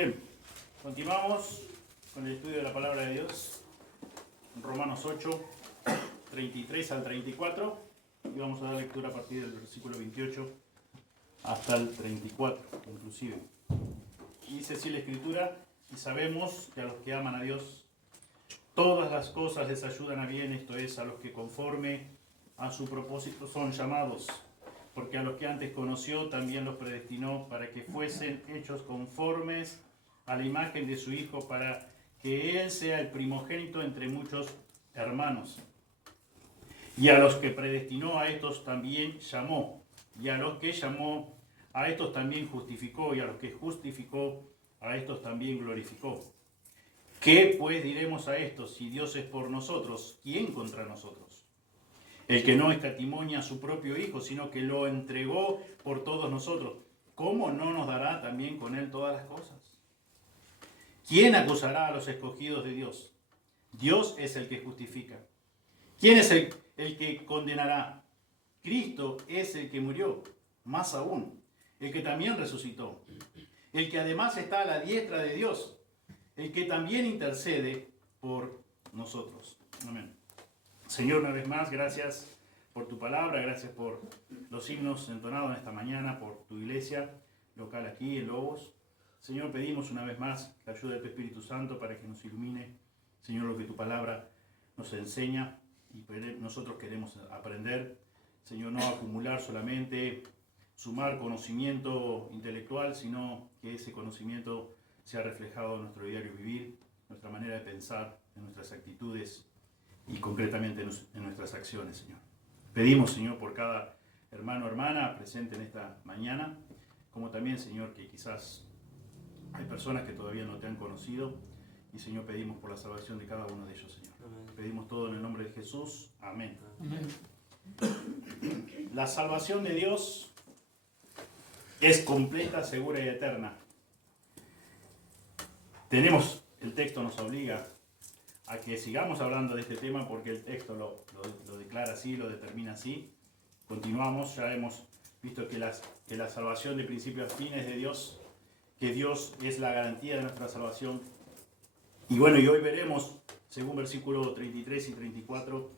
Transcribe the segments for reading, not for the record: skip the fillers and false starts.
Bien, continuamos con el estudio de la palabra de Dios. Romanos 8, 33 al 34. Y vamos a dar lectura a partir del versículo 28 hasta el 34, inclusive. Y dice así la Escritura: y sabemos que a los que aman a Dios, todas las cosas les ayudan a bien, esto es, a los que conforme a su propósito son llamados. Porque a los que antes conoció también los predestinó para que fuesen hechos conformes a la imagen de su Hijo, para que Él sea el primogénito entre muchos hermanos. Y a los que predestinó, a estos también llamó. Y a los que llamó, a estos también justificó. Y a los que justificó, a estos también glorificó. ¿Qué pues diremos a estos? Si Dios es por nosotros, ¿quién contra nosotros? El que no escatimonia a su propio Hijo, sino que lo entregó por todos nosotros, ¿cómo no nos dará también con Él todas las cosas? ¿Quién acusará a los escogidos de Dios? Dios es el que justifica. ¿Quién es el que condenará? Cristo es el que murió, más aún, el que también resucitó, el que además está a la diestra de Dios, el que también intercede por nosotros. Amén. Señor, una vez más, gracias por tu palabra, gracias por los himnos entonados en esta mañana, por tu iglesia local aquí en Lobos. Señor, pedimos una vez más la ayuda de tu Espíritu Santo para que nos ilumine, Señor, lo que tu palabra nos enseña, y nosotros queremos aprender, Señor, no acumular solamente, sumar conocimiento intelectual, sino que ese conocimiento sea reflejado en nuestro diario vivir, nuestra manera de pensar, en nuestras actitudes y concretamente en nuestras acciones, Señor. Pedimos, Señor, por cada hermano o hermana presente en esta mañana, como también, Señor, que quizás hay personas que todavía no te han conocido, y, Señor, pedimos por la salvación de cada uno de ellos, Señor. Amén. Pedimos todo en el nombre de Jesús. Amén. Amén. La salvación de Dios es completa, segura y eterna. El texto nos obliga a que sigamos hablando de este tema porque el texto lo declara así, lo determina así. Continuamos, ya hemos visto que la salvación de principio a fin es de Dios, que Dios es la garantía de nuestra salvación. Y bueno, y hoy veremos, según versículos 33 y 34,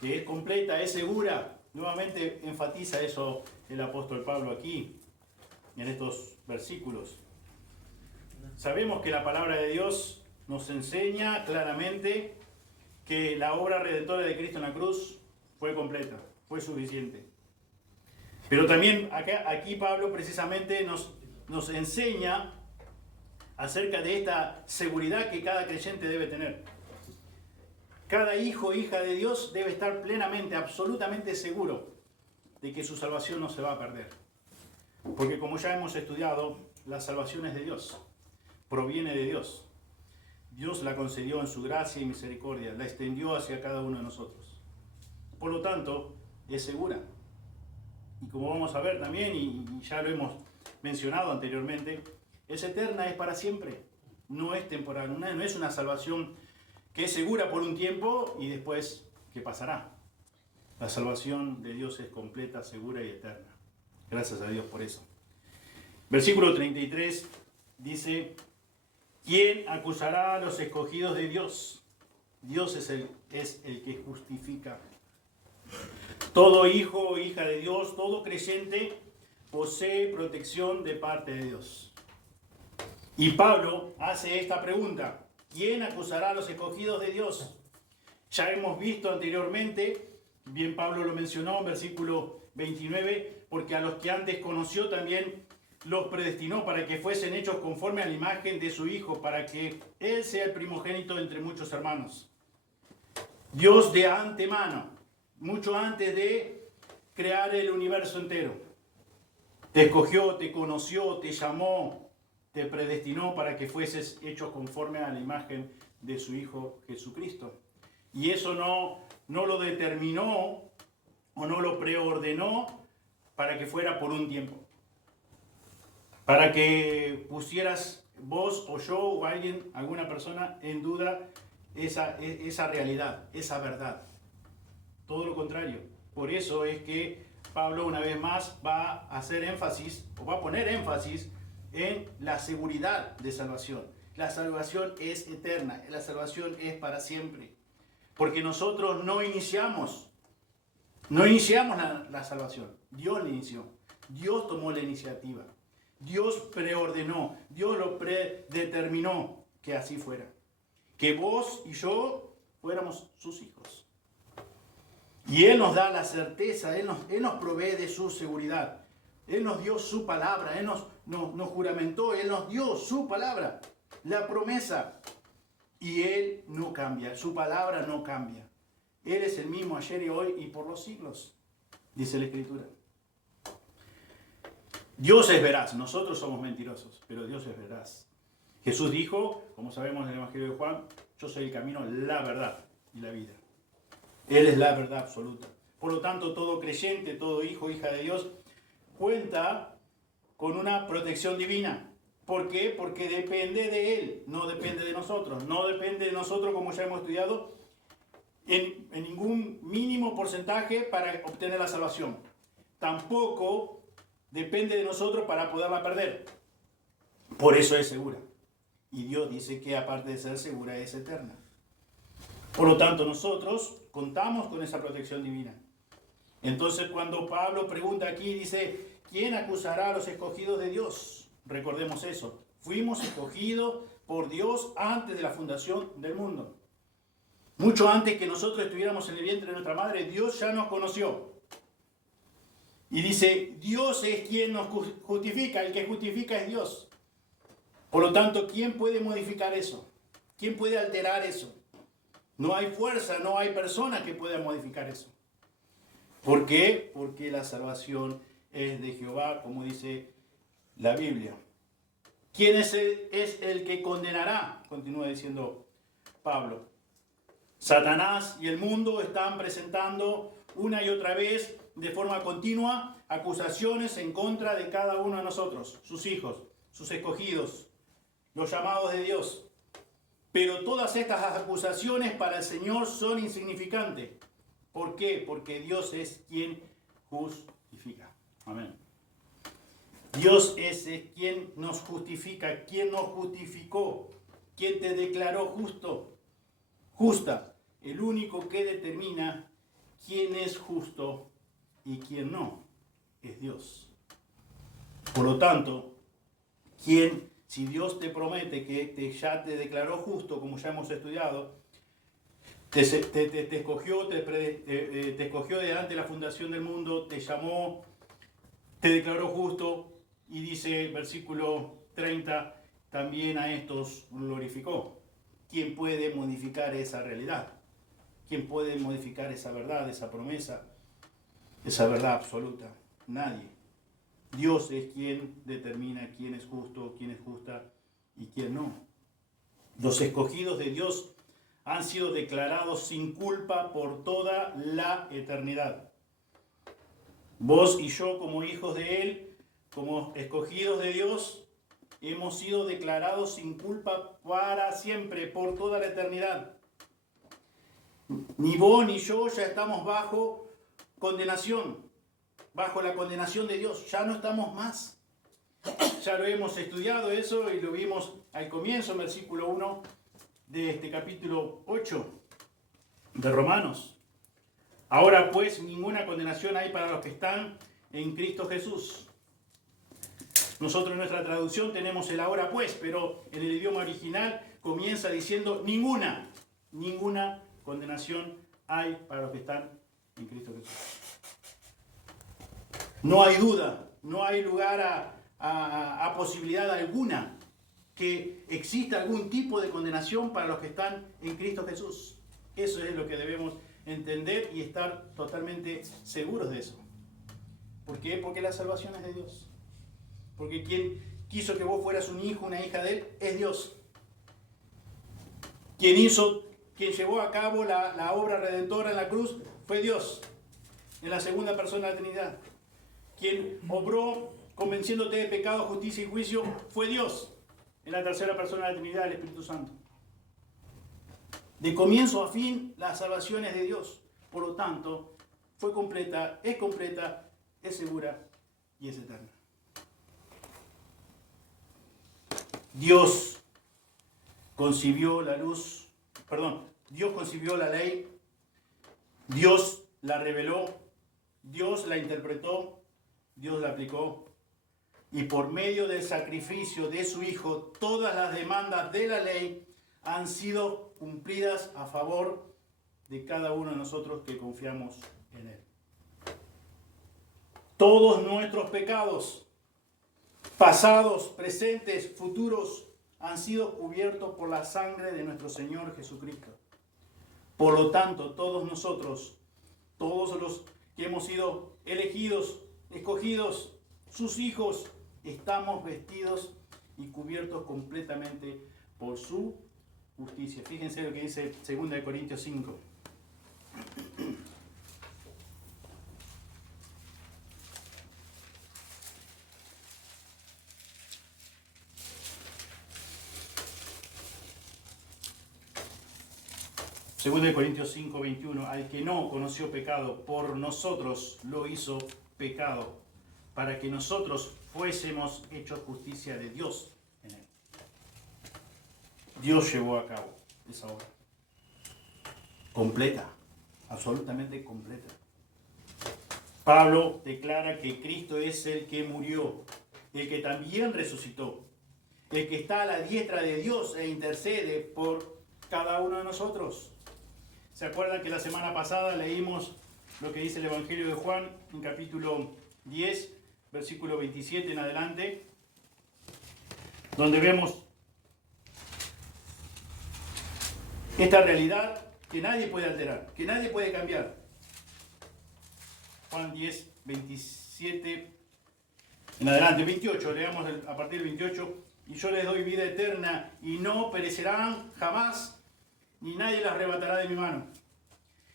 que es completa, es segura. Nuevamente enfatiza eso el apóstol Pablo aquí, en estos versículos. Sabemos que la palabra de Dios nos enseña claramente que la obra redentora de Cristo en la cruz fue completa, fue suficiente. Pero también aquí Pablo precisamente nos enseña acerca de esta seguridad que cada creyente debe tener. Cada hijo o hija de Dios debe estar plenamente, absolutamente seguro de que su salvación no se va a perder. Porque como ya hemos estudiado, la salvación es de Dios, proviene de Dios. Dios la concedió en su gracia y misericordia, la extendió hacia cada uno de nosotros. Por lo tanto, es segura. Y como vamos a ver también, y ya lo hemos mencionado anteriormente, es eterna, es para siempre. No es temporal, no es una salvación que es segura por un tiempo y después que pasará. La salvación de Dios es completa, segura y eterna. Gracias a Dios por eso. Versículo 33 dice: ¿quién acusará a los escogidos de Dios? Dios es el que justifica. Todo hijo o hija de Dios, todo creyente, posee protección de parte de Dios. Y Pablo hace esta pregunta: ¿quién acusará a los escogidos de Dios? Ya hemos visto anteriormente, bien Pablo lo mencionó en versículo 29, porque a los que antes conoció también los predestinó para que fuesen hechos conforme a la imagen de su Hijo, para que Él sea el primogénito entre muchos hermanos. Dios de antemano, mucho antes de crear el universo entero, te escogió, te conoció, te llamó, te predestinó para que fueses hechos conforme a la imagen de su Hijo Jesucristo. Y eso no lo determinó o no lo preordenó para que fuera por un tiempo. Para que pusieras vos o yo o alguna persona en duda esa realidad, esa verdad. Todo lo contrario. Por eso es que Pablo una vez más va a hacer énfasis, o va a poner énfasis en la seguridad de salvación. La salvación es eterna, la salvación es para siempre. Porque nosotros no iniciamos la salvación. Dios la inició. Dios tomó la iniciativa. Dios preordenó. Dios lo predeterminó que así fuera. Que vos y yo fuéramos sus hijos. Y Él nos da la certeza, Él nos provee de su seguridad. Él nos dio su palabra, Él nos juramentó, Él nos dio su palabra, la promesa. Y Él no cambia, su palabra no cambia. Él es el mismo ayer y hoy y por los siglos, dice la Escritura. Dios es veraz, nosotros somos mentirosos, pero Dios es veraz. Jesús dijo, como sabemos en el Evangelio de Juan, yo soy el camino, la verdad y la vida. Él es la verdad absoluta. Por lo tanto, todo creyente, todo hijo, hija de Dios, cuenta con una protección divina. ¿Por qué? Porque depende de Él, no depende de nosotros. No depende de nosotros, como ya hemos estudiado, en ningún mínimo porcentaje para obtener la salvación. Tampoco depende de nosotros para poderla perder. Por eso es segura. Y Dios dice que aparte de ser segura, es eterna. Por lo tanto, nosotros contamos con esa protección divina. Entonces, cuando Pablo pregunta aquí, dice, ¿quién acusará a los escogidos de Dios? Recordemos eso. Fuimos escogidos por Dios antes de la fundación del mundo. Mucho antes que nosotros estuviéramos en el vientre de nuestra madre, Dios ya nos conoció. Y dice, Dios es quien nos justifica, el que justifica es Dios. Por lo tanto, ¿quién puede modificar eso? ¿Quién puede alterar eso? No hay fuerza, no hay persona que pueda modificar eso. ¿Por qué? Porque la salvación es de Jehová, como dice la Biblia. ¿Quién es el que condenará? Continúa diciendo Pablo. Satanás y el mundo están presentando una y otra vez, de forma continua, acusaciones en contra de cada uno de nosotros, sus hijos, sus escogidos, los llamados de Dios. Pero todas estas acusaciones para el Señor son insignificantes. ¿Por qué? Porque Dios es quien justifica. Amén. Dios es quien nos justifica, quien nos justificó, quien te declaró justo, justa. El único que determina quién es justo y quién no es Dios. Por lo tanto, si Dios te promete que ya te declaró justo, como ya hemos estudiado, te escogió, te escogió de antes de la fundación del mundo, te llamó, te declaró justo, y dice versículo 30, también a estos glorificó. ¿Quién puede modificar esa realidad? ¿Quién puede modificar esa verdad, esa promesa, esa verdad absoluta? Nadie. Dios es quien determina quién es justo, quién es justa y quién no. Los escogidos de Dios han sido declarados sin culpa por toda la eternidad. Vos y yo, como hijos de Él, como escogidos de Dios, hemos sido declarados sin culpa para siempre, por toda la eternidad. Ni vos ni yo ya estamos bajo condenación, bajo la condenación de Dios. Ya no estamos más. Ya lo hemos estudiado eso y lo vimos al comienzo, en versículo 1 de este capítulo 8 de Romanos. Ahora pues ninguna condenación hay para los que están en Cristo Jesús. Nosotros en nuestra traducción tenemos el ahora pues, pero en el idioma original comienza diciendo ninguna condenación hay para los que están en Cristo Jesús. No hay duda, no hay lugar a posibilidad alguna que exista algún tipo de condenación para los que están en Cristo Jesús. Eso es lo que debemos entender y estar totalmente seguros de eso. ¿Por qué? Porque la salvación es de Dios. Porque quien quiso que vos fueras un hijo, una hija de Él, es Dios. Quien llevó a cabo la obra redentora en la cruz fue Dios, en la segunda persona de la Trinidad. Quien obró convenciéndote de pecado, justicia y juicio fue Dios, en la tercera persona de la Trinidad, el Espíritu Santo. De comienzo a fin, la salvación es de Dios. Por lo tanto, fue completa, es segura y es eterna. Dios concibió la luz, Dios concibió la ley, Dios la reveló, Dios la interpretó, Dios la aplicó. Y por medio del sacrificio de su Hijo, todas las demandas de la ley han sido cumplidas a favor de cada uno de nosotros que confiamos en Él. Todos nuestros pecados, pasados, presentes, futuros, han sido cubiertos por la sangre de nuestro Señor Jesucristo. Por lo tanto, todos nosotros, todos los que hemos sido elegidos, escogidos, sus hijos, estamos vestidos y cubiertos completamente por su justicia. Fíjense lo que dice 2 Corintios 5. Segunda de Corintios 5, 21, al que no conoció pecado, por nosotros lo hizo pecado, para que nosotros fuésemos hechos justicia de Dios en él. Dios llevó a cabo esa obra. Completa, absolutamente completa. Pablo declara que Cristo es el que murió, el que también resucitó, el que está a la diestra de Dios e intercede por cada uno de nosotros. ¿Se acuerdan que la semana pasada leímos lo que dice el Evangelio de Juan en capítulo 10, versículo 27 en adelante? Donde vemos esta realidad que nadie puede alterar, que nadie puede cambiar. Juan 10, 27 en adelante, 28, leamos a partir del 28. Y yo les doy vida eterna y no perecerán jamás, ni nadie las arrebatará de mi mano.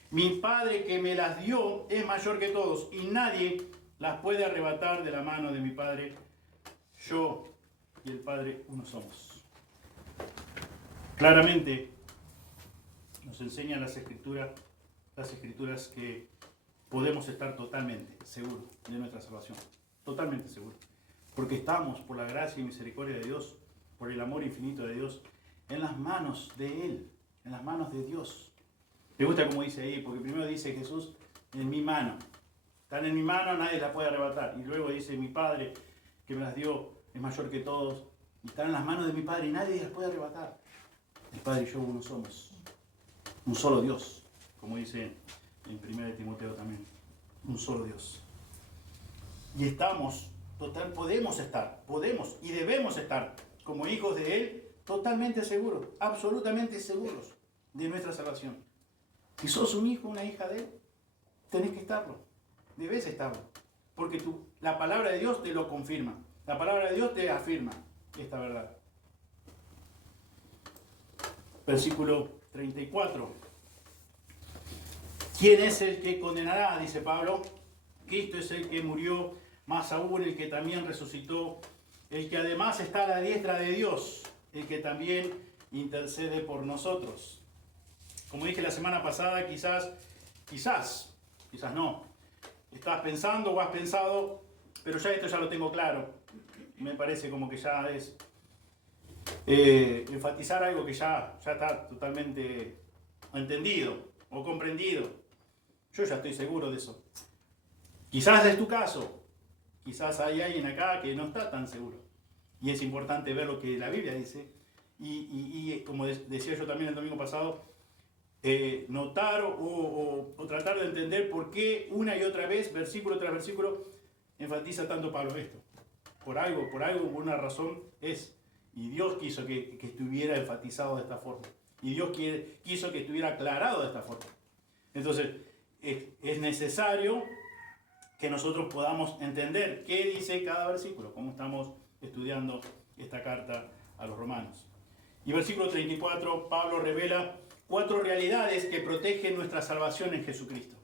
Mi Padre que me las dio es mayor que todos y nadie las puede arrebatar de la mano de mi Padre. Yo y el Padre uno somos. Claramente nos enseñan las escrituras que podemos estar totalmente seguros de nuestra salvación. Totalmente seguros. Porque estamos, por la gracia y misericordia de Dios, por el amor infinito de Dios, en las manos de Él, en las manos de Dios. Me gusta como dice ahí, porque primero dice Jesús, en mi mano. Están en mi mano, nadie las puede arrebatar. Y luego dice, mi Padre, que me las dio, es mayor que todos. Y están en las manos de mi Padre y nadie las puede arrebatar. El Padre y yo uno somos. Un solo Dios, como dice en 1 Timoteo también. Un solo Dios. Y podemos y debemos estar como hijos de Él totalmente seguros, absolutamente seguros de nuestra salvación. Si sos un hijo, una hija de Él, tenés que estarlo, debes estarlo, porque la palabra de Dios te lo confirma, la palabra de Dios te afirma esta verdad. Versículo 34. ¿Quién es el que condenará? Dice Pablo. Cristo es el que murió, más aún el que también resucitó, el que además está a la diestra de Dios, el que también intercede por nosotros. Como dije la semana pasada, quizás no, estás pensando o has pensado, pero ya esto ya lo tengo claro. Me parece como que ya es enfatizar algo que ya está totalmente entendido o comprendido. Yo ya estoy seguro de eso. Quizás es tu caso, quizás hay alguien acá que no está tan seguro. Y es importante ver lo que la Biblia dice. Y como decía yo también el domingo pasado, notar o tratar de entender por qué una y otra vez, versículo tras versículo, enfatiza tanto Pablo esto. Por algo, por una razón es. Y Dios quiso que estuviera enfatizado de esta forma. Y Dios quiso que estuviera aclarado de esta forma. Entonces, es necesario que nosotros podamos entender qué dice cada versículo, como estamos estudiando esta carta a los romanos. Y versículo 34, Pablo revela 4 realidades que protegen nuestra salvación en Jesucristo.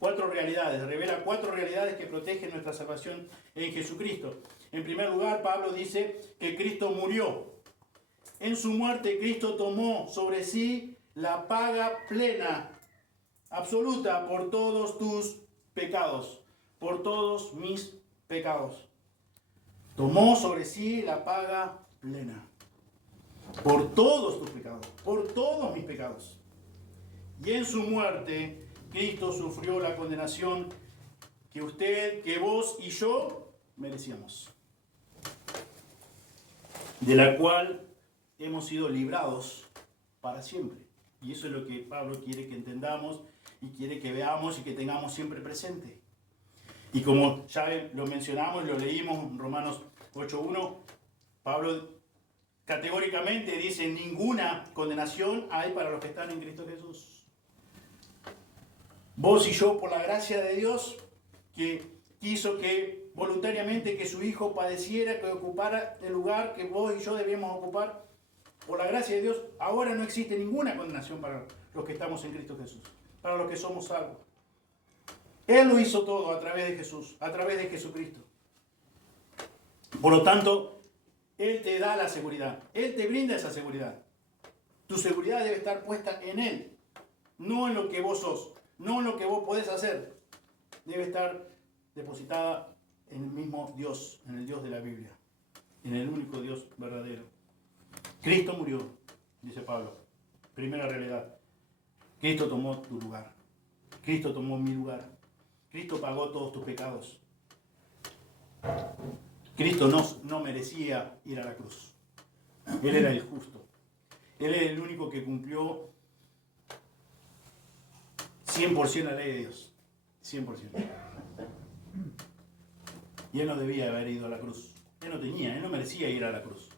4 realidades, revela 4 realidades que protegen nuestra salvación en Jesucristo. En primer lugar, Pablo dice que Cristo murió. En su muerte, Cristo tomó sobre sí la paga plena, absoluta, por todos tus pecados, por todos mis pecados. Tomó sobre sí la paga plena. por todos tus pecados, por todos mis pecados. Y en su muerte, Cristo sufrió la condenación que usted, que vos y yo merecíamos, de la cual hemos sido librados para siempre. Y eso es lo que Pablo quiere que entendamos y quiere que veamos y que tengamos siempre presente. Y como ya lo mencionamos, lo leímos en Romanos 8.1, Pablo categóricamente dice: ninguna condenación hay para los que están en Cristo Jesús. Vos y yo, por la gracia de Dios, que quiso que voluntariamente que su Hijo padeciera, que ocupara el lugar que vos y yo debíamos ocupar, por la gracia de Dios, ahora no existe ninguna condenación para los que estamos en Cristo Jesús, para los que somos salvos. Él lo hizo todo a través de Jesús, a través de Jesucristo. Por lo tanto, Él te da la seguridad, Él te brinda esa seguridad. Tu seguridad debe estar puesta en Él, no en lo que vos sos, no en lo que vos podés hacer. Debe estar depositada en el mismo Dios, en el Dios de la Biblia, en el único Dios verdadero. Cristo murió, dice Pablo. Primera realidad. Cristo tomó tu lugar. Cristo tomó mi lugar. Cristo pagó todos tus pecados. Cristo no merecía ir a la cruz. Él era el justo. Él era el único que cumplió 100% la ley de Dios. 100%. Y Él no debía haber ido a la cruz. Él no merecía ir a la cruz.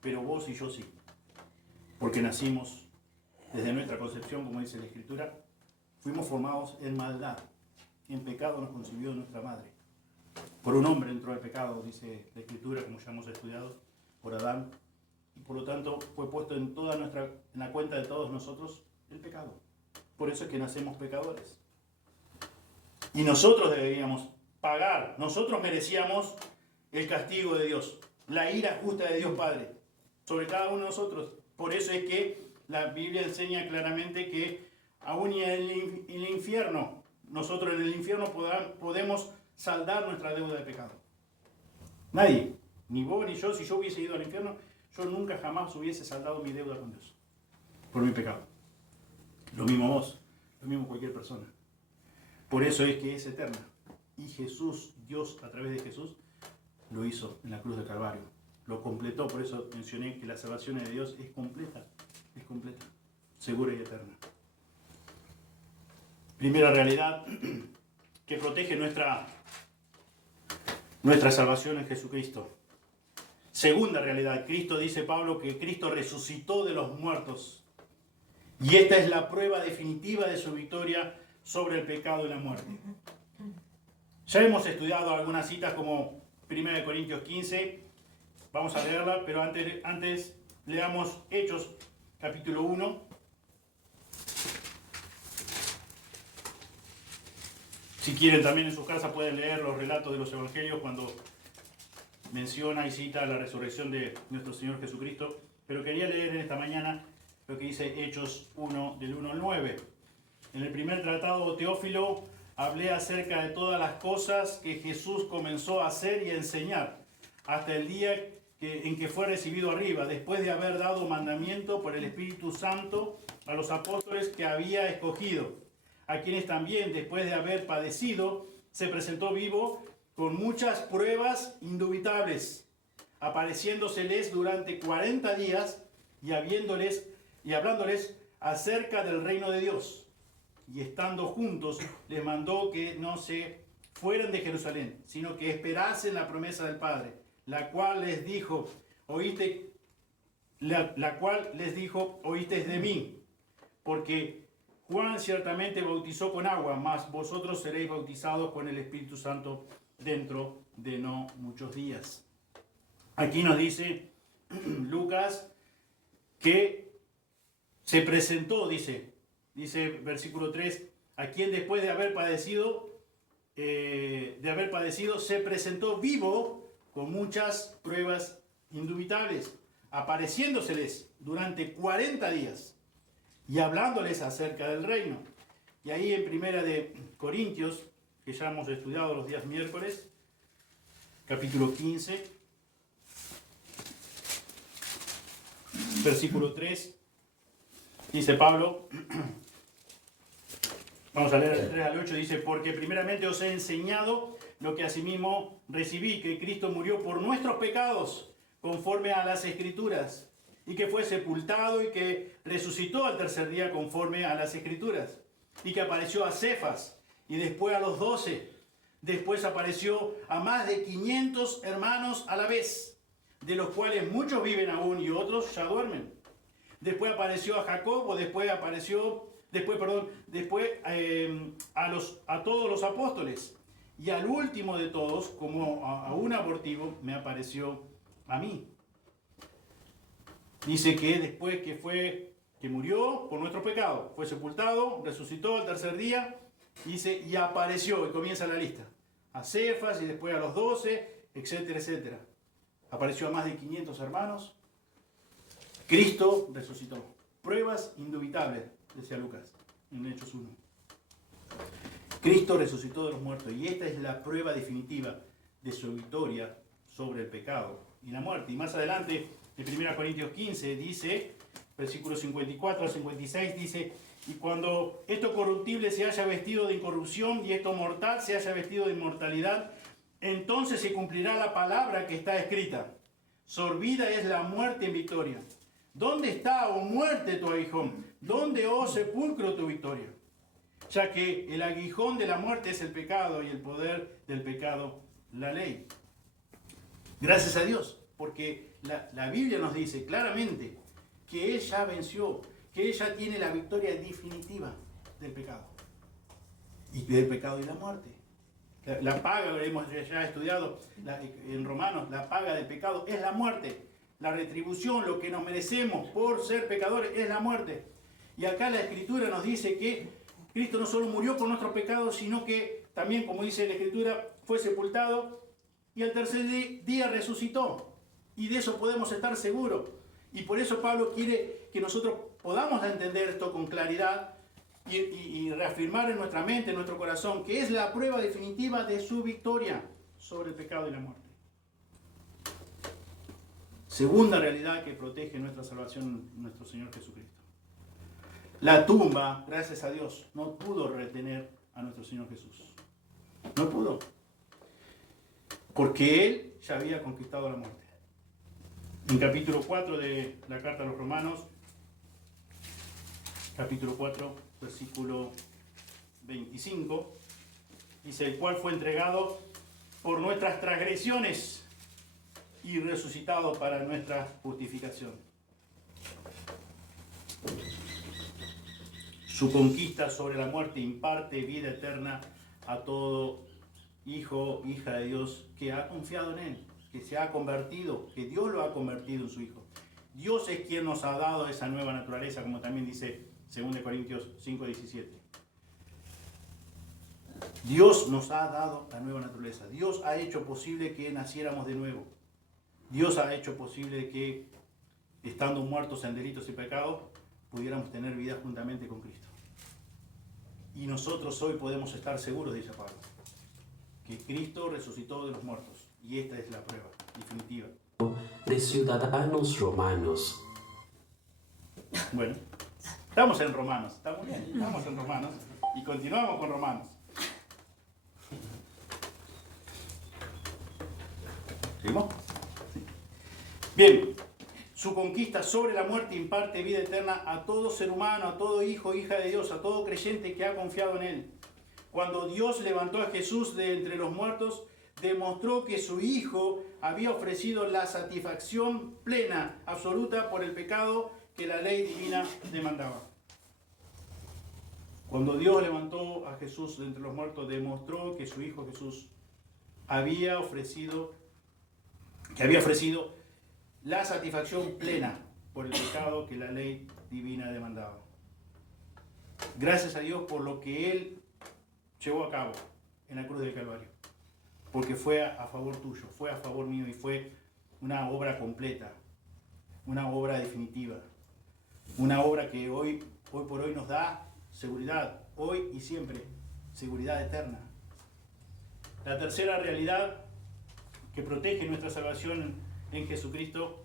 Pero vos y yo sí. Porque nacimos desde nuestra concepción, como dice la Escritura, fuimos formados en maldad. En pecado nos concibió nuestra madre. Por un hombre entró el pecado, dice la Escritura, como ya hemos estudiado, por Adán. Y por lo tanto fue puesto en la cuenta de todos nosotros el pecado. Por eso es que nacemos pecadores. Y nosotros deberíamos pagar. Nosotros merecíamos el castigo de Dios, la ira justa de Dios Padre sobre cada uno de nosotros. Por eso es que la Biblia enseña claramente que aún en el infierno, nosotros en el infierno podemos saldar nuestra deuda de pecado. Nadie, ni vos ni yo, si yo hubiese ido al infierno, yo nunca jamás hubiese saldado mi deuda con Dios por mi pecado. Lo mismo vos, lo mismo cualquier persona. Por eso es que es eterna. Y Jesús, Dios a través de Jesús, lo hizo en la cruz del Calvario. Lo completó, por eso mencioné que la salvación de Dios es completa, segura y eterna. Primera realidad que protege nuestra salvación en Jesucristo. Segunda realidad, Cristo, dice Pablo, que Cristo resucitó de los muertos. Y esta es la prueba definitiva de su victoria sobre el pecado y la muerte. Ya hemos estudiado algunas citas como 1 Corintios 15. Vamos a leerla, pero antes leamos Hechos capítulo 1. Si quieren también en sus casas pueden leer los relatos de los evangelios cuando menciona y cita la resurrección de nuestro Señor Jesucristo. Pero quería leer en esta mañana lo que dice Hechos 1, del 1 al 9. En el primer tratado, Teófilo, hablé acerca de todas las cosas que Jesús comenzó a hacer y a enseñar, hasta el día en que fue recibido arriba, después de haber dado mandamiento por el Espíritu Santo a los apóstoles que había escogido, a quienes también, después de haber padecido, se presentó vivo con muchas pruebas indubitables, apareciéndoseles durante 40 días y hablándoles acerca del reino de Dios. Y estando juntos, les mandó que no se fueran de Jerusalén, sino que esperasen la promesa del Padre, la cual les dijo, oísteis de mí, porque Juan ciertamente bautizó con agua, mas vosotros seréis bautizados con el Espíritu Santo dentro de no muchos días. Aquí nos dice Lucas que se presentó, dice versículo 3, a quien después de haber padecido, se presentó vivo con muchas pruebas indubitables, apareciéndoseles durante 40 días y hablándoles acerca del reino. Y ahí en Primera de Corintios, que ya hemos estudiado los días miércoles, capítulo 15, versículo 3, dice Pablo, vamos a leer el 3 al 8, dice, porque primeramente os he enseñado lo que asimismo recibí, que Cristo murió por nuestros pecados, conforme a las Escrituras, y que fue sepultado y que resucitó al tercer día conforme a las Escrituras, y que apareció a Cefas, y después a los 12, después apareció a más de 500 hermanos a la vez, de los cuales muchos viven aún y otros ya duermen. Después apareció a Jacobo, después a todos los apóstoles. Y al último de todos, como a un abortivo, me apareció a mí. Dice que después que murió por nuestro pecado, fue sepultado, resucitó al tercer día, dice, y apareció, y comienza la lista. A Cefas y después a los 12, etcétera, etcétera. Apareció a más de 500 hermanos. Cristo resucitó. Pruebas indubitables, decía Lucas, en Hechos 1. Cristo resucitó de los muertos y esta es la prueba definitiva de su victoria sobre el pecado y la muerte. Y más adelante, en 1 Corintios 15, dice, versículos 54 al 56, dice, y cuando esto corruptible se haya vestido de incorrupción y esto mortal se haya vestido de inmortalidad, entonces se cumplirá la palabra que está escrita. Sorbida es la muerte en victoria. ¿Dónde está, oh muerte, tu aguijón? ¿Dónde, oh sepulcro, tu victoria? Ya que el aguijón de la muerte es el pecado y el poder del pecado, la ley. Gracias a Dios, porque la Biblia nos dice claramente que Él ya venció, que Él ya tiene la victoria definitiva del pecado. Y del pecado y la muerte. La paga, hemos ya estudiado en Romanos, la paga del pecado es la muerte. La retribución, lo que nos merecemos por ser pecadores, es la muerte. Y acá la Escritura nos dice que Cristo no solo murió por nuestros pecados, sino que también, como dice la Escritura, fue sepultado y al tercer día resucitó. Y de eso podemos estar seguros. Y por eso Pablo quiere que nosotros podamos entender esto con claridad y reafirmar en nuestra mente, en nuestro corazón, que es la prueba definitiva de su victoria sobre el pecado y la muerte. Segunda realidad que protege nuestra salvación, nuestro Señor Jesucristo. La tumba, gracias a Dios, no pudo retener a nuestro Señor Jesús. No pudo. Porque Él ya había conquistado la muerte. En capítulo 4 de la carta a los Romanos, capítulo 4, versículo 25, dice, el cual fue entregado por nuestras transgresiones y resucitado para nuestra justificación. Su conquista sobre la muerte imparte vida eterna a todo hijo, hija de Dios que ha confiado en Él, que se ha convertido, que Dios lo ha convertido en su Hijo. Dios es quien nos ha dado esa nueva naturaleza, como también dice 2 Corintios 5:17. Dios nos ha dado la nueva naturaleza. Dios ha hecho posible que naciéramos de nuevo. Dios ha hecho posible que, estando muertos en delitos y pecados, pudiéramos tener vida juntamente con Cristo. Y nosotros hoy podemos estar seguros, dice Pablo, que Cristo resucitó de los muertos. Y esta es la prueba definitiva. De ciudadanos romanos. Bueno, estamos en Romanos, está muy bien, estamos en Romanos y continuamos con Romanos. ¿Seguimos? Bien, su conquista sobre la muerte imparte vida eterna a todo ser humano, a todo hijo, hija de Dios, a todo creyente que ha confiado en Él. Cuando Dios levantó a Jesús de entre los muertos, demostró que su Hijo había ofrecido la satisfacción plena, absoluta, por el pecado que la ley divina demandaba. Cuando Dios levantó a Jesús de entre los muertos, demostró que su Hijo Jesús había ofrecido la satisfacción plena por el pecado que la ley divina demandaba. Gracias a Dios por lo que Él llevó a cabo en la cruz del Calvario. Porque fue a favor tuyo, fue a favor mío y fue una obra completa, una obra definitiva, una obra que hoy por hoy nos da seguridad, hoy y siempre, seguridad eterna. La tercera realidad que protege nuestra salvación en Jesucristo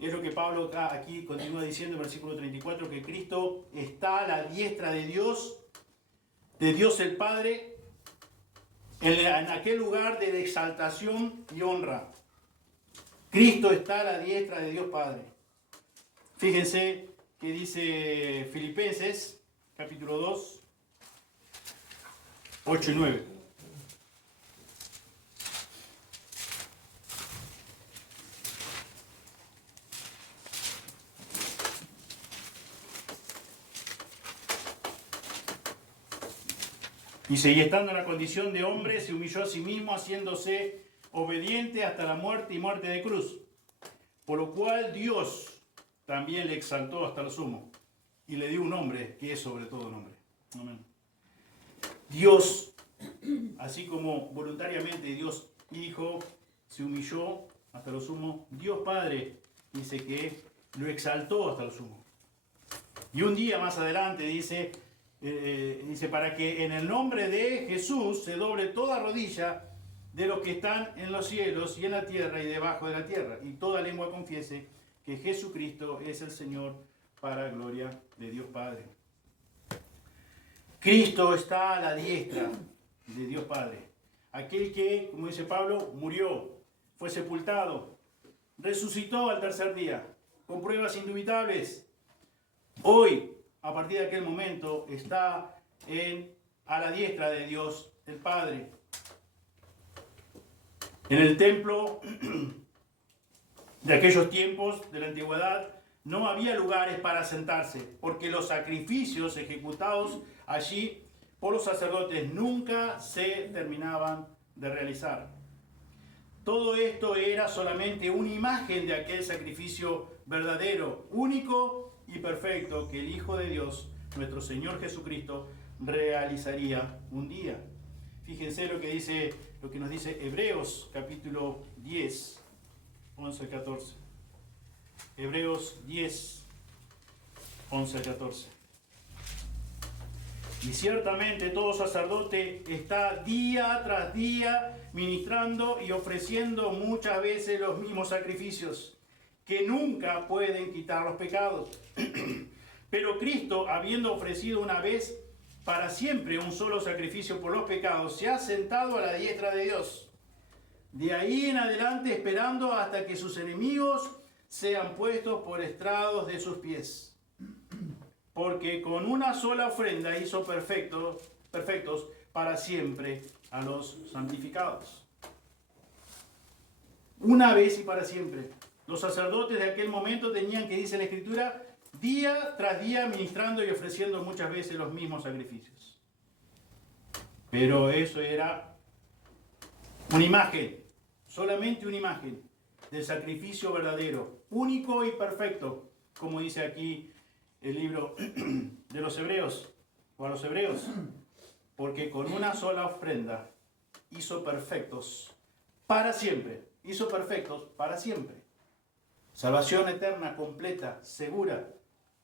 Es lo que Pablo aquí continúa diciendo en versículo 34, que Cristo está a la diestra de Dios el Padre, en aquel lugar de exaltación y honra. Cristo está a la diestra de Dios Padre. Fíjense que dice Filipenses, capítulo 2, 8 y 9. Dice, y estando en la condición de hombre, se humilló a sí mismo, haciéndose obediente hasta la muerte y muerte de cruz. Por lo cual Dios también le exaltó hasta lo sumo y le dio un nombre que es sobre todo nombre. Amén. Dios, así como voluntariamente Dios Hijo se humilló hasta lo sumo, Dios Padre dice que lo exaltó hasta lo sumo. Y un día más adelante dice para que en el nombre de Jesús se doble toda rodilla de los que están en los cielos y en la tierra y debajo de la tierra, y toda lengua confiese que Jesucristo es el Señor, para gloria de Dios Padre. Cristo está a la diestra de Dios Padre. Aquel que, como dice Pablo, murió, fue sepultado, resucitó al tercer día, con pruebas indubitables. Hoy, a partir de aquel momento, está a la diestra de Dios el Padre. En el templo de aquellos tiempos de la antigüedad no había lugares para sentarse, porque los sacrificios ejecutados allí por los sacerdotes nunca se terminaban de realizar. Todo esto era solamente una imagen de aquel sacrificio verdadero, único y perfecto que el Hijo de Dios, nuestro Señor Jesucristo, realizaría un día. Fíjense lo que nos dice Hebreos capítulo 10, 11 al 14. Hebreos 10, 11 al 14. Y ciertamente todo sacerdote está día tras día ministrando y ofreciendo muchas veces los mismos sacrificios, que nunca pueden quitar los pecados. Pero Cristo, habiendo ofrecido una vez para siempre un solo sacrificio por los pecados, se ha sentado a la diestra de Dios. De ahí en adelante esperando hasta que sus enemigos sean puestos por estrados de sus pies. Porque con una sola ofrenda hizo perfectos para siempre a los santificados. Una vez y para siempre. Los sacerdotes de aquel momento tenían que, dice la Escritura, día tras día ministrando y ofreciendo muchas veces los mismos sacrificios. Pero eso era una imagen, solamente una imagen del sacrificio verdadero, único y perfecto, como dice aquí el libro de los Hebreos, o a los Hebreos, porque con una sola ofrenda hizo perfectos para siempre, salvación eterna, completa, segura,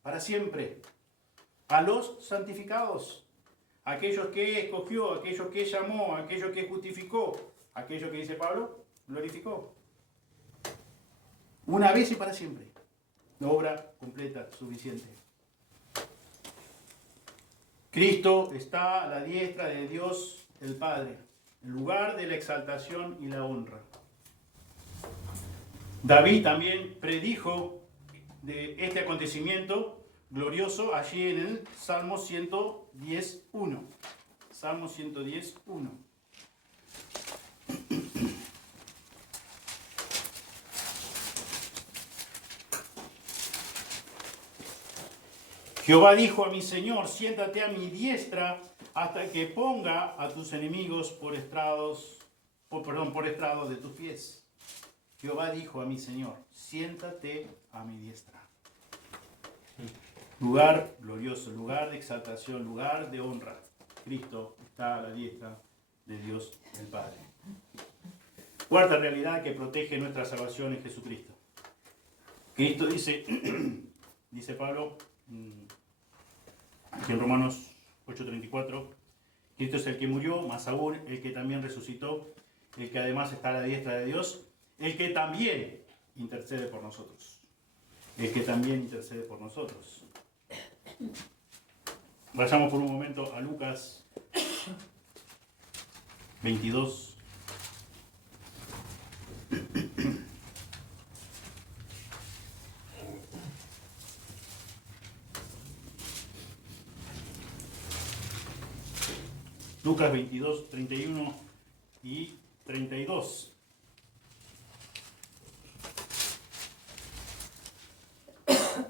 para siempre, a los santificados, aquellos que escogió, aquellos que llamó, aquellos que justificó, aquellos que, dice Pablo, glorificó. Una vez y para siempre. Obra completa, suficiente. Cristo está a la diestra de Dios el Padre, el lugar de la exaltación y la honra. David también predijo de este acontecimiento glorioso allí en el Salmo 110.1. Salmo 110.1. Jehová dijo a mi Señor, siéntate a mi diestra hasta que ponga a tus enemigos por estrados de tus pies. Jehová dijo a mi Señor, siéntate a mi diestra. Lugar glorioso, lugar de exaltación, lugar de honra. Cristo está a la diestra de Dios el Padre. Cuarta realidad que protege nuestra salvación en Jesucristo. Cristo dice Pablo, aquí en Romanos 8:34, Cristo es el que murió, más aún el que también resucitó, el que además está a la diestra de Dios, el que también intercede por nosotros. el que también intercede por nosotros. Vayamos por un momento a Lucas 22. Lucas 22, 31 y 32.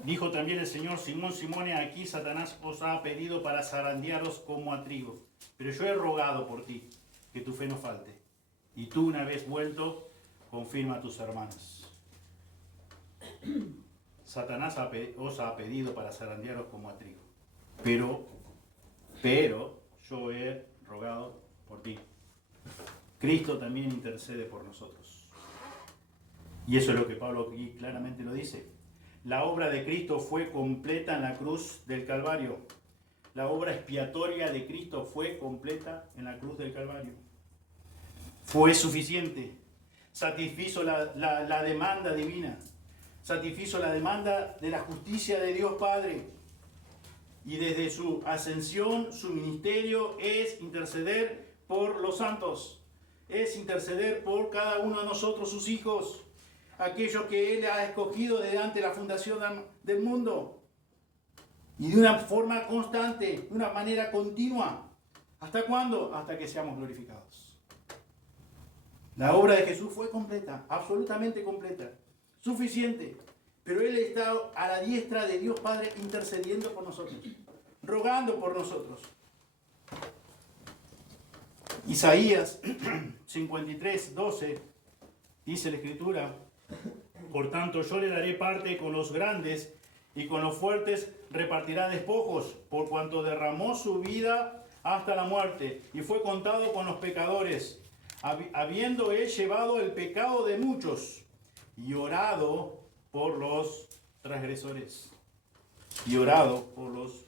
Dijo también el Señor: Simón, Simón, aquí Satanás os ha pedido para zarandearos como a trigo. Pero yo he rogado por ti, que tu fe no falte. Y tú, una vez vuelto, confirma a tus hermanos. Satanás os ha pedido para zarandearos como a trigo. Pero yo he rogado por ti. Cristo también intercede por nosotros. Y eso es lo que Pablo aquí claramente lo dice. La obra de Cristo fue completa en la cruz del Calvario. La obra expiatoria de Cristo fue completa en la cruz del Calvario. Fue suficiente. Satisfizo la demanda divina. Satisfizo la demanda de la justicia de Dios Padre. Y desde su ascensión, su ministerio es interceder por los santos. Es interceder por cada uno de nosotros, sus hijos. Aquellos que Él ha escogido desde antes de la fundación del mundo. Y de una forma constante, de una manera continua. ¿Hasta cuándo? Hasta que seamos glorificados. La obra de Jesús fue completa, absolutamente completa, suficiente. Pero Él está a la diestra de Dios Padre intercediendo por nosotros, rogando por nosotros. Isaías 53, 12, dice la Escritura: por tanto, yo le daré parte con los grandes y con los fuertes repartirá despojos, por cuanto derramó su vida hasta la muerte y fue contado con los pecadores, habiendo él llevado el pecado de muchos y orado por los transgresores. Y orado por los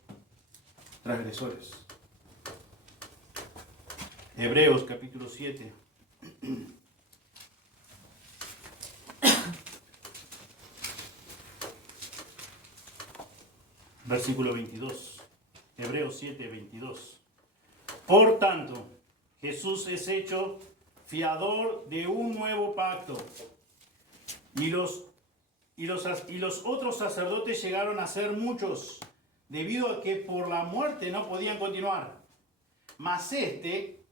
transgresores. Hebreos capítulo 7. Versículo 22. Hebreos 7, 22. Por tanto, Jesús es hecho fiador de un nuevo pacto. Y los otros sacerdotes llegaron a ser muchos, debido a que por la muerte no podían continuar. Mas este,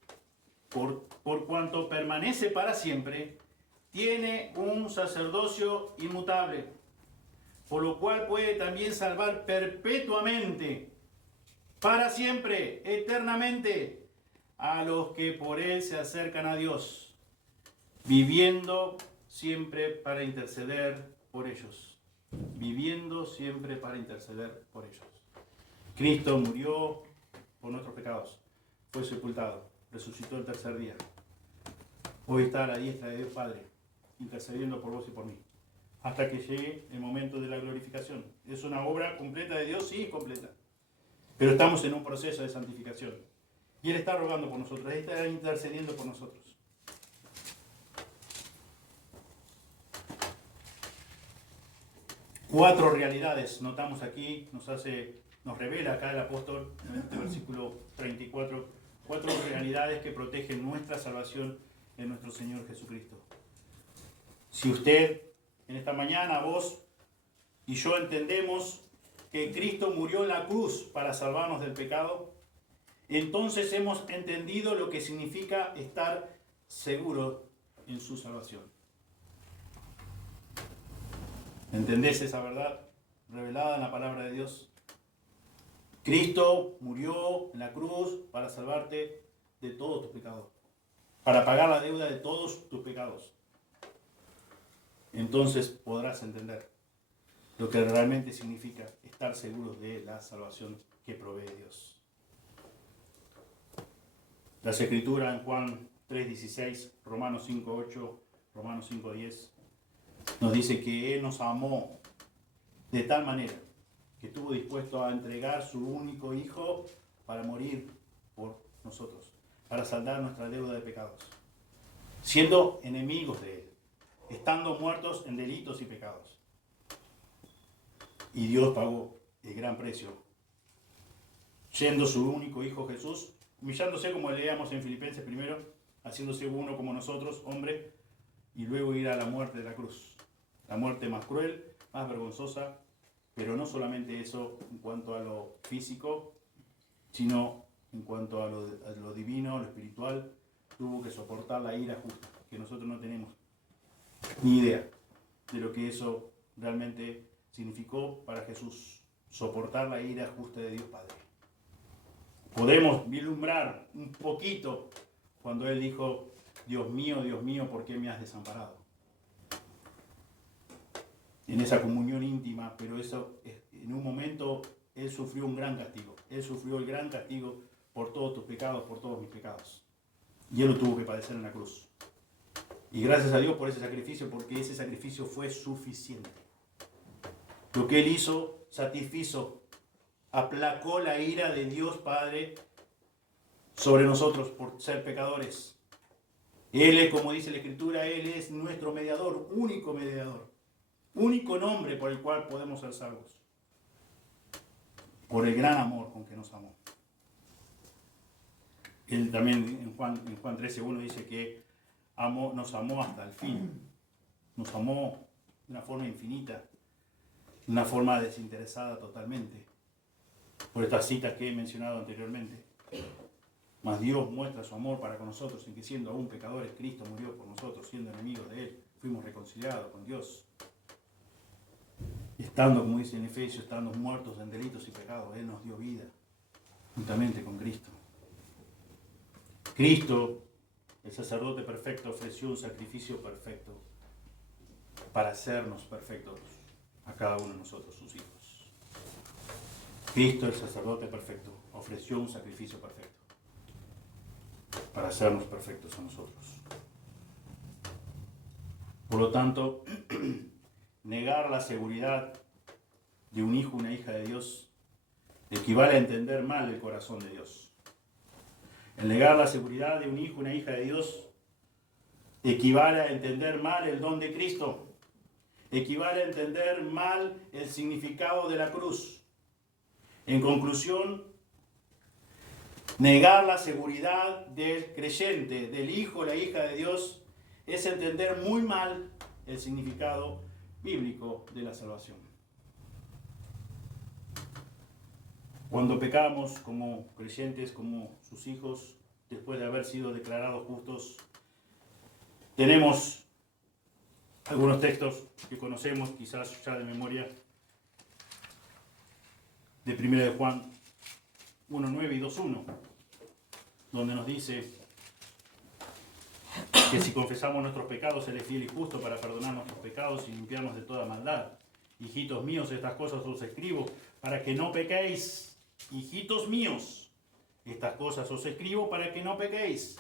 por cuanto permanece para siempre, tiene un sacerdocio inmutable, por lo cual puede también salvar perpetuamente, para siempre, eternamente, a los que por él se acercan a Dios, viviendo siempre para interceder por ellos. Viviendo siempre para interceder por ellos. Cristo murió por nuestros pecados, fue sepultado, resucitó el tercer día. Hoy está a la diestra de Dios Padre, intercediendo por vos y por mí, hasta que llegue el momento de la glorificación. ¿Es una obra completa de Dios? Sí, es completa. Pero estamos en un proceso de santificación. Y Él está rogando por nosotros, Él está intercediendo por nosotros. Cuatro realidades notamos aquí, nos revela acá el apóstol en este versículo 34, cuatro realidades que protegen nuestra salvación en nuestro Señor Jesucristo. Si usted en esta mañana, vos y yo entendemos que Cristo murió en la cruz para salvarnos del pecado, entonces hemos entendido lo que significa estar seguro en su salvación. ¿Entendés esa verdad revelada en la palabra de Dios? Cristo murió en la cruz para salvarte de todos tus pecados, para pagar la deuda de todos tus pecados. Entonces podrás entender lo que realmente significa estar seguros de la salvación que provee Dios. Las Escrituras en Juan 3:16, Romanos 5:8, Romanos 5:10, nos dice que Él nos amó de tal manera que estuvo dispuesto a entregar su único Hijo para morir por nosotros, para saldar nuestra deuda de pecados, siendo enemigos de Él, estando muertos en delitos y pecados. Y Dios pagó el gran precio, yendo su único Hijo Jesús, humillándose como leíamos en Filipenses primero, haciéndose uno como nosotros, hombre, y luego ir a la muerte de la cruz. La muerte más cruel, más vergonzosa, pero no solamente eso en cuanto a lo físico, sino en cuanto a lo divino, a lo espiritual, tuvo que soportar la ira justa, que nosotros no tenemos ni idea de lo que eso realmente significó para Jesús, soportar la ira justa de Dios Padre. Podemos vislumbrar un poquito cuando Él dijo, Dios mío, ¿por qué me has desamparado? En esa comunión íntima, pero eso en un momento Él sufrió un gran castigo. Él sufrió el gran castigo por todos tus pecados, por todos mis pecados. Y Él lo tuvo que padecer en la cruz. Y gracias a Dios por ese sacrificio, porque ese sacrificio fue suficiente. Lo que Él hizo, satisfizo, aplacó la ira de Dios Padre sobre nosotros por ser pecadores. Él es, como dice la Escritura, Él es nuestro mediador, único nombre por el cual podemos ser salvos, por el gran amor con que nos amó. Él también en Juan 13:1 dice que nos amó hasta el fin, nos amó de una forma infinita, de una forma desinteresada totalmente, por estas citas que he mencionado anteriormente. Mas Dios muestra su amor para con nosotros en que siendo aún pecadores, Cristo murió por nosotros, siendo enemigos de Él, fuimos reconciliados con Dios. Estando, como dice en Efesios, estando muertos en delitos y pecados, Él nos dio vida, juntamente con Cristo. Cristo, el sacerdote perfecto, ofreció un sacrificio perfecto para hacernos perfectos a cada uno de nosotros, sus hijos. Cristo, el sacerdote perfecto, ofreció un sacrificio perfecto para hacernos perfectos a nosotros. Por lo tanto, negar la seguridad de un hijo o una hija de Dios equivale a entender mal el corazón de Dios. El negar la seguridad de un hijo o una hija de Dios equivale a entender mal el don de Cristo. Equivale a entender mal el significado de la cruz. En conclusión, negar la seguridad del creyente, del hijo o la hija de Dios, es entender muy mal el significado bíblico de la salvación. Cuando pecamos como creyentes, como sus hijos, después de haber sido declarados justos, tenemos algunos textos que conocemos, quizás ya de memoria, de 1 de Juan 1:9 y 2:1, donde nos dice que si confesamos nuestros pecados, Él es fiel y justo para perdonar nuestros pecados y limpiarnos de toda maldad. Hijitos míos, estas cosas os escribo para que no pequéis. Hijitos míos, estas cosas os escribo para que no pequéis.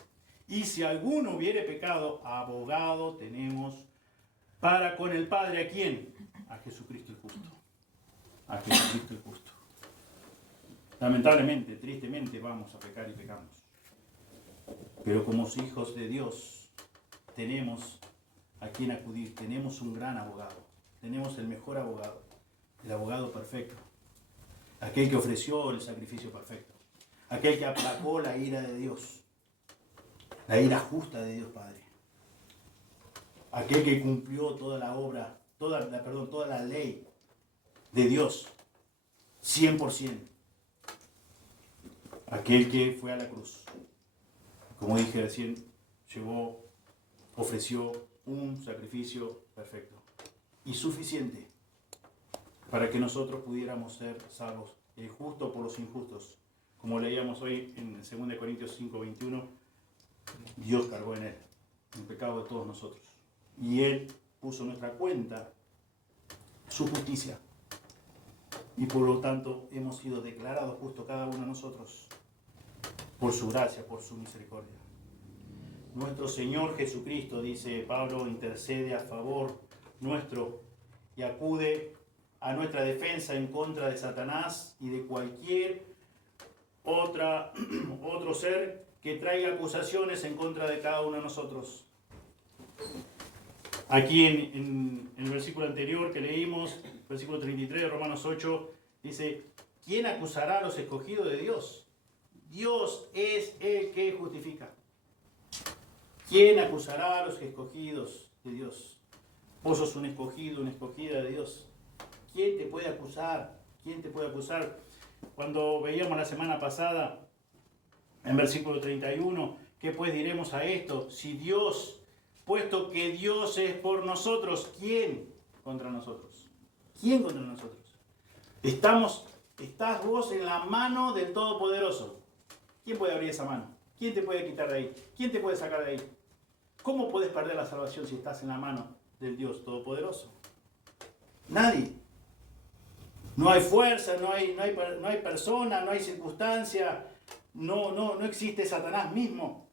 Y si alguno hubiere pecado, abogado tenemos para con el Padre. ¿A quién? A Jesucristo el justo. A Jesucristo el justo. Lamentablemente, tristemente, vamos a pecar y pecamos. Pero como hijos de Dios, tenemos a quien acudir. Tenemos un gran abogado. Tenemos el mejor abogado. El abogado perfecto. Aquel que ofreció el sacrificio perfecto. Aquel que aplacó la ira de Dios. La ira justa de Dios Padre. Aquel que cumplió toda la obra, toda la ley de Dios. 100%. Aquel que fue a la cruz. Como dije recién, ofreció un sacrificio perfecto y suficiente para que nosotros pudiéramos ser salvos, el justo por los injustos. Como leíamos hoy en 2 Corintios 5:21, Dios cargó en Él el pecado de todos nosotros. Y Él puso en nuestra cuenta su justicia. Y por lo tanto hemos sido declarados justos cada uno de nosotros por su gracia, por su misericordia. Nuestro Señor Jesucristo, dice Pablo, intercede a favor nuestro y acude a nuestra defensa en contra de Satanás y de cualquier otro ser que traiga acusaciones en contra de cada uno de nosotros. Aquí en el versículo anterior que leímos, versículo 33 de Romanos 8, dice, ¿quién acusará a los escogidos de Dios? Dios es el que justifica. ¿Quién acusará a los escogidos de Dios? Vos sos un escogido, una escogida de Dios. ¿Quién te puede acusar? ¿Quién te puede acusar? Cuando veíamos la semana pasada, en versículo 31, ¿qué pues diremos a esto? Si Dios, puesto que Dios es por nosotros, ¿quién contra nosotros? ¿Quién contra nosotros? Estás vos en la mano del Todopoderoso. ¿Quién puede abrir esa mano? ¿Quién te puede quitar de ahí? ¿Quién te puede sacar de ahí? ¿Cómo puedes perder la salvación si estás en la mano del Dios Todopoderoso? Nadie. No hay fuerza, no hay persona, no hay circunstancia, no existe Satanás mismo.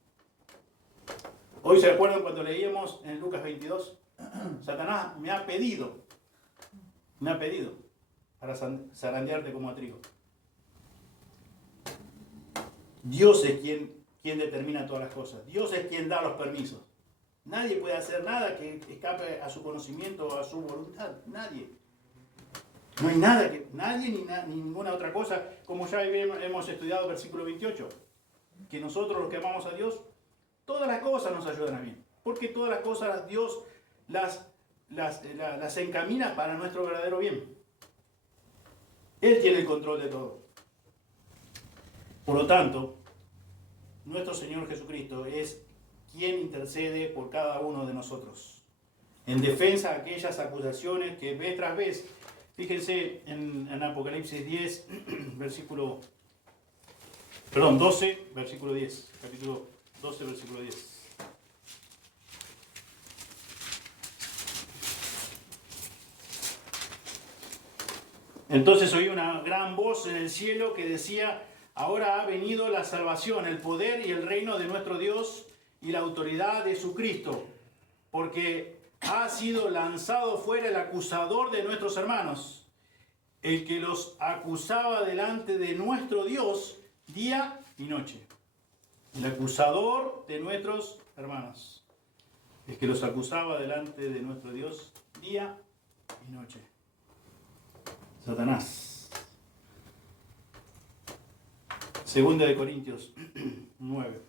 Hoy se acuerdan cuando leíamos en Lucas 22, Satanás me ha pedido para zarandearte como a trigo. Dios es quien determina todas las cosas. Dios es quien da los permisos. Nadie puede hacer nada que escape a su conocimiento o a su voluntad. Nadie. No hay nada nadie ni ninguna otra cosa, como ya hemos estudiado el versículo 28, que nosotros los que amamos a Dios, todas las cosas nos ayudan a bien, porque todas las cosas Dios las encamina para nuestro verdadero bien. Él tiene el control de todo. Por lo tanto, nuestro Señor Jesucristo es quien intercede por cada uno de nosotros, en defensa de aquellas acusaciones que vez tras vez. Fíjense en Apocalipsis 10, 12, versículo 10. Capítulo 12, versículo 10. Entonces oí una gran voz en el cielo que decía, ahora ha venido la salvación, el poder y el reino de nuestro Dios y la autoridad de su Cristo, porque ha sido lanzado fuera el acusador de nuestros hermanos, el que los acusaba delante de nuestro Dios día y noche. El acusador de nuestros hermanos, el que los acusaba delante de nuestro Dios día y noche. Satanás. Segunda de Corintios 9.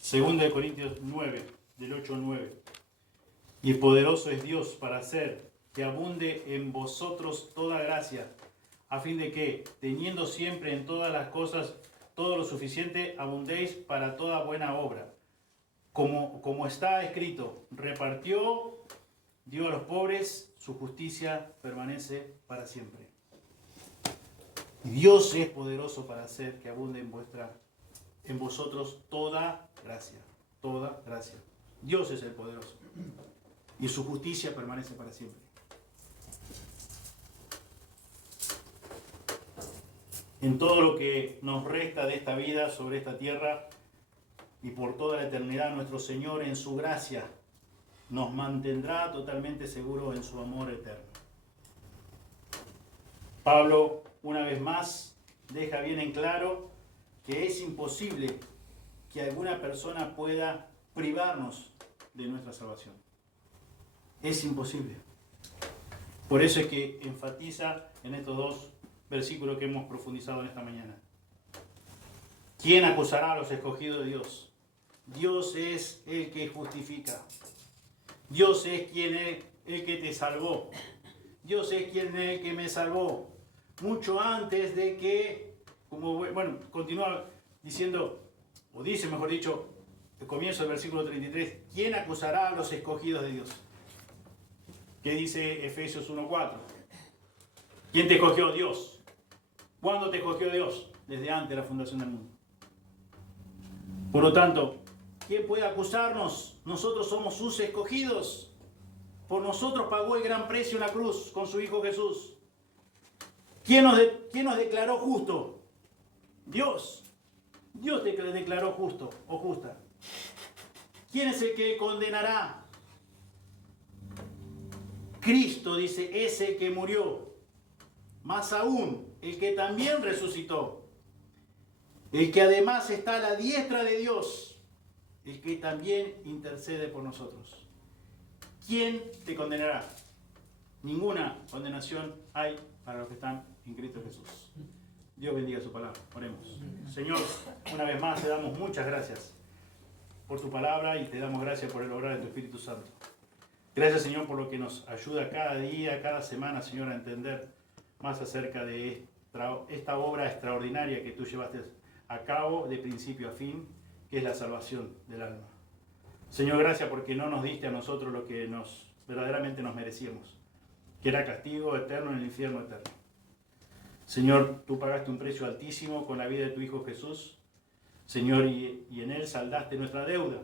Segunda de Corintios 9, del 8 al 9. Y poderoso es Dios para hacer que abunde en vosotros toda gracia, a fin de que, teniendo siempre en todas las cosas todo lo suficiente, abundéis para toda buena obra. Como está escrito, repartió, dio a los pobres, su justicia permanece para siempre. Dios es poderoso para hacer que abunde en vosotros toda gracia, toda gracia. Dios es el poderoso y su justicia permanece para siempre. En todo lo que nos resta de esta vida sobre esta tierra y por toda la eternidad, nuestro Señor en su gracia nos mantendrá totalmente seguros en su amor eterno. Pablo, una vez más, deja bien en claro que es imposible que alguna persona pueda privarnos de nuestra salvación. Es imposible. Por eso es que enfatiza en estos dos versículos que hemos profundizado en esta mañana. ¿Quién acusará a los escogidos de Dios? Dios es el que justifica. Dios es quien es el que te salvó. Dios es quien es el que me salvó. Mucho antes de que, continúa diciendo, o dice mejor dicho, el comienzo del versículo 33, ¿quién acusará a los escogidos de Dios? ¿Qué dice Efesios 1:4? ¿Quién te escogió? Dios. ¿Cuándo te escogió Dios? Desde antes de la fundación del mundo. Por lo tanto, ¿quién puede acusarnos? Nosotros somos sus escogidos. Por nosotros pagó el gran precio en la cruz con su Hijo Jesús. ¿Quién nos declaró justo? Dios. Dios te declaró justo o justa. ¿Quién es el que condenará? Cristo, dice, es el que murió. Más aún, el que también resucitó. El que además está a la diestra de Dios. El que también intercede por nosotros. ¿Quién te condenará? Ninguna condenación hay para los que están en Cristo Jesús. Dios bendiga su palabra. Oremos. Señor, una vez más te damos muchas gracias por tu palabra y te damos gracias por el obrar de tu Espíritu Santo. Gracias, Señor, por lo que nos ayuda cada día, cada semana, Señor, a entender más acerca de esta obra extraordinaria que tú llevaste a cabo de principio a fin, que es la salvación del alma. Señor, gracias porque no nos diste a nosotros lo que verdaderamente nos merecíamos, que era castigo eterno en el infierno eterno. Señor, tú pagaste un precio altísimo con la vida de tu Hijo Jesús, Señor, y en Él saldaste nuestra deuda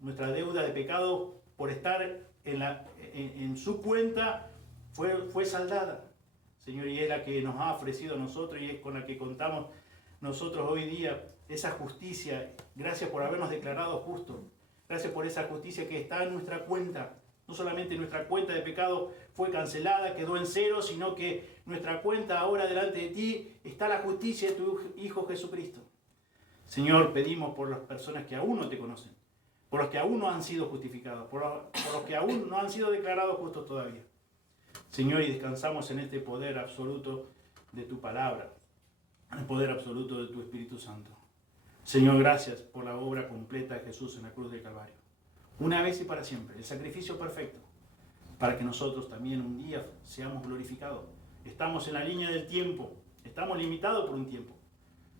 de pecado por estar en su cuenta fue saldada, Señor, y es la que nos ha ofrecido a nosotros y es con la que contamos nosotros hoy día, esa justicia. Gracias por habernos declarado justos, gracias por esa justicia que está en nuestra cuenta. No solamente nuestra cuenta de pecado fue cancelada, quedó en cero, sino que nuestra cuenta ahora delante de ti está la justicia de tu Hijo Jesucristo. Señor, pedimos por las personas que aún no te conocen, por los que aún no han sido justificados, por los que aún no han sido declarados justos todavía. Señor, y descansamos en este poder absoluto de tu palabra, el poder absoluto de tu Espíritu Santo. Señor, gracias por la obra completa de Jesús en la cruz del Calvario. Una vez y para siempre, el sacrificio perfecto, para que nosotros también un día seamos glorificados. Estamos en la línea del tiempo, estamos limitados por un tiempo,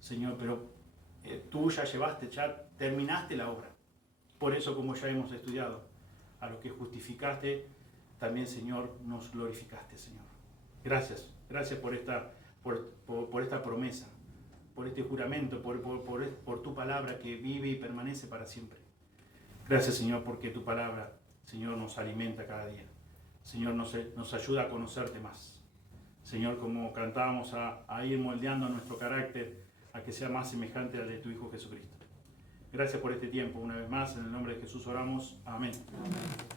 Señor, pero tú ya terminaste la obra. Por eso, como ya hemos estudiado, a lo que justificaste, también, Señor, nos glorificaste, Señor. Gracias por esta promesa, por este juramento, por tu palabra que vive y permanece para siempre. Gracias, Señor, porque tu palabra, Señor, nos alimenta cada día. Señor, nos ayuda a conocerte más. Señor, como cantábamos, a ir moldeando nuestro carácter a que sea más semejante al de tu Hijo Jesucristo. Gracias por este tiempo. Una vez más, en el nombre de Jesús oramos. Amén. Amén.